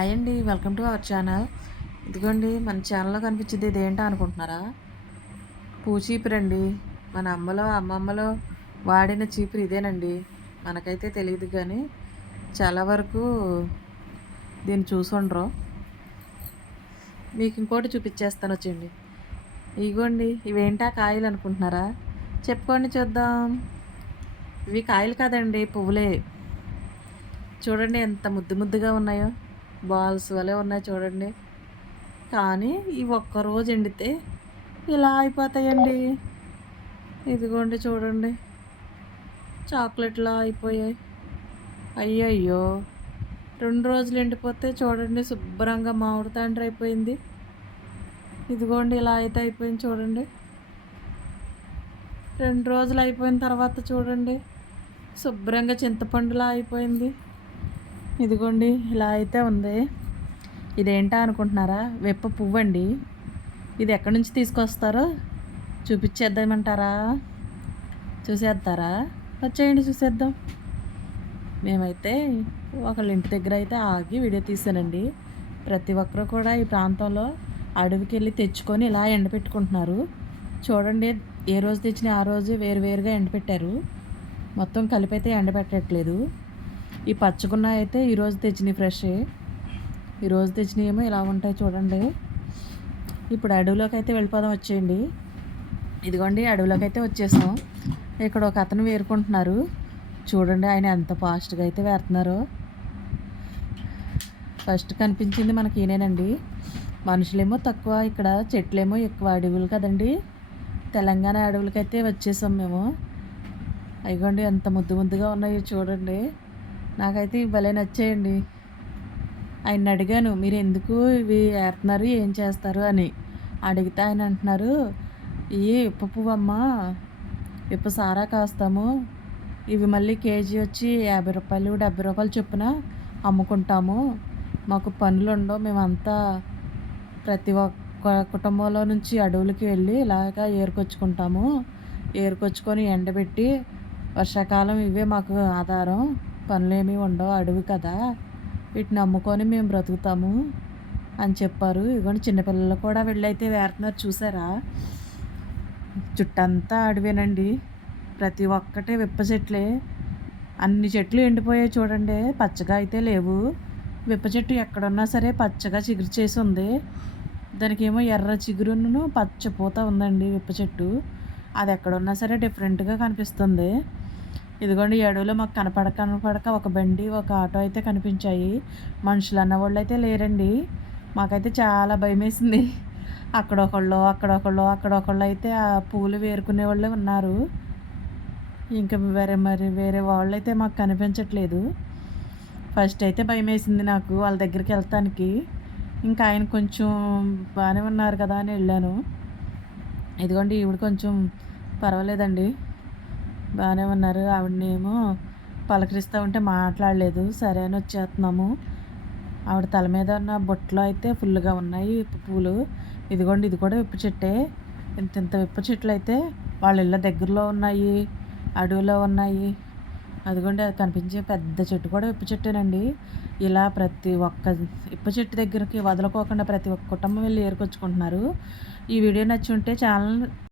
Hi అండి, welcome to our channel. ఇదిగోండి మన ఛానల్లో కనిపించింది ఇదేంటో అనుకుంటున్నారా? పూచీపురండి. మన అమ్మమ్మలో వాడిన చీపురు ఇదేనండి. మనకైతే తెలియదు కానీ చాలా వరకు దీన్ని చూసుండ్రు. మీకు ఇంకోటి చూపించేస్తాను వచ్చండి. ఇగోండి ఇవేంటా కాయలు అనుకుంటున్నారా? చెప్పుకోండి చూద్దాం. ఇవి కాయలు కాదండి, పువ్వులే. చూడండి ఎంత ముద్దుగా ఉన్నాయో, బాల్స్ వలె ఉన్నాయి చూడండి. కానీ ఇవి ఒక్కరోజు ఎండితే ఇలా అయిపోతాయండి. ఇదిగోండి చూడండి, చాక్లెట్లా అయిపోయాయి. అయ్యయ్యో, 2 రోజులు ఎండిపోతే చూడండి శుభ్రంగా మామిడి తాండ్ర అయిపోయింది. ఇదిగోండి ఇలా అయితే అయిపోయింది చూడండి. 2 రోజులు అయిపోయిన తర్వాత చూడండి శుభ్రంగా చింతపండులా అయిపోయింది. ఇదిగోండి ఇలా అయితే ఉంది. ఇదేంటా అనుకుంటున్నారా? వేప పువ్వు అండి. ఇది ఎక్కడి నుంచి తీసుకొస్తారో చూపించేద్దామంటారా? చూసేద్దారా? వచ్చేయండి చూసేద్దాం. మేమైతే ఒకళ్ళ ఇంటి దగ్గర అయితే ఆగి వీడియో తీసానండి. ప్రతి ఒక్కరు కూడా ఈ ప్రాంతంలో అడవికి వెళ్ళి తెచ్చుకొని ఇలా ఎండపెట్టుకుంటున్నారు. చూడండి, ఏ రోజు తెచ్చినా ఆ రోజు వేరువేరుగా ఎండపెట్టారు. మొత్తం కలిపి అయితే ఎండపెట్టట్లేదు. ఈ పచ్చగున్న అయితే ఈరోజు తెచ్చినవి ఫ్రెష్. ఈరోజు తెచ్చినవి ఏమో ఇలా ఉంటాయి చూడండి. ఇప్పుడు అడవిలోకి అయితే వెళ్ళిపోదాం వచ్చేయండి. ఇదిగోండి అడవిలోకి అయితే వచ్చేసాం. ఇక్కడ ఒక అతను వేరుకుంటున్నారు. చూడండి ఆయన ఎంత ఫాస్ట్గా అయితే వేరుతున్నారో. ఫస్ట్ కనిపించింది మనకి ఈయనేనండి. మనుషులేమో తక్కువ, ఇక్కడ చెట్లేమో ఎక్కువ. అడవులు కదండి, తెలంగాణ అడవులకైతే వచ్చేసాం మేము. అయిగోండి ఎంత ముద్దుగా ఉన్నాయో చూడండి. నాకైతే ఇవి భలే నచ్చేయండి. ఆయన అడిగాను, మీరు ఎందుకు ఇవి ఏరుతున్నారు, ఏం చేస్తారు అని అడిగితే ఆయన అంటున్నారు, ఇవి విప్ప పువ్వమ్మ, విప్ప సారా కాస్తాము. ఇవి మళ్ళీ కేజీ వచ్చి 50 రూపాయలు 70 రూపాయలు చొప్పున అమ్ముకుంటాము. మాకు పనులు ఉండవు, మేమంతా ప్రతి ఒక్క కుటుంబంలో నుంచి అడవులకి వెళ్ళి ఇలాగా ఏరుకొచ్చుకుంటాము. ఏరుకొచ్చుకొని ఎండబెట్టి వర్షాకాలం ఇవే మాకు ఆధారం. పనులేమీ ఉండవు, అడవి కదా, వీటిని అమ్ముకొని మేము బ్రతుకుతాము అని చెప్పారు. ఇదిగోండి చిన్నపిల్లలు కూడా వెళ్ళైతే వేరుతున్నారు చూసారా? చుట్టంతా అడవేనండి. ప్రతి ఒక్కటే విప్ప చెట్లే. అన్ని చెట్లు ఎండిపోయాయి చూడండి, పచ్చగా అయితే లేవు. విప్ప చెట్టు ఎక్కడున్నా సరే పచ్చగా చిగురు చేసి ఉంది. దానికి ఏమో ఎర్ర చిగురును పచ్చ పూత ఉందండి విప్ప చెట్టు. అది ఎక్కడున్నా సరే డిఫరెంట్గా కనిపిస్తుంది. ఇదిగోండి ఈ అడవిలో మాకు కనపడక ఒక బండి, ఒక ఆటో అయితే కనిపించాయి. మనుషులు అన్నవాళ్ళు అయితే లేరండి. మాకైతే చాలా భయం వేసింది. అక్కడొకళ్ళు అయితే ఆ పూలు వేరుకునే వాళ్ళే ఉన్నారు. ఇంకా వేరే వాళ్ళు అయితే మాకు కనిపించట్లేదు. ఫస్ట్ అయితే భయం వేసింది నాకు వాళ్ళ దగ్గరికి వెళ్తానికి. ఇంకా ఆయన కొంచెం బాగానే ఉన్నారు కదా అని వెళ్ళాను. ఇదిగోండి ఈవిడ కొంచెం పర్వాలేదండి, బాగానే ఉన్నారు. ఆవిడనేమో పలకరిస్తూ ఉంటే మాట్లాడలేదు. సరే అని వచ్చేస్తున్నాము. ఆవిడ తల మీద ఉన్న బొట్లో అయితే ఫుల్గా ఉన్నాయి పూలు. ఇదిగోండి ఇది కూడా విప్ప చెట్టే. ఇంత విప్ప చెట్లు అయితే వాళ్ళ ఇళ్ళ దగ్గరలో ఉన్నాయి, అడవిలో ఉన్నాయి. అదిగోండి అది కనిపించే పెద్ద చెట్టు కూడా విప్ప చెట్టేనండి. ఇలా ప్రతి ఒక్క విప్ప చెట్టు దగ్గరికి వదలకోకుండా ప్రతి ఒక్క కుటుంబం వెళ్ళి ఏరుకొచ్చుకుంటున్నారు. ఈ వీడియో నచ్చి ఉంటే ఛానల్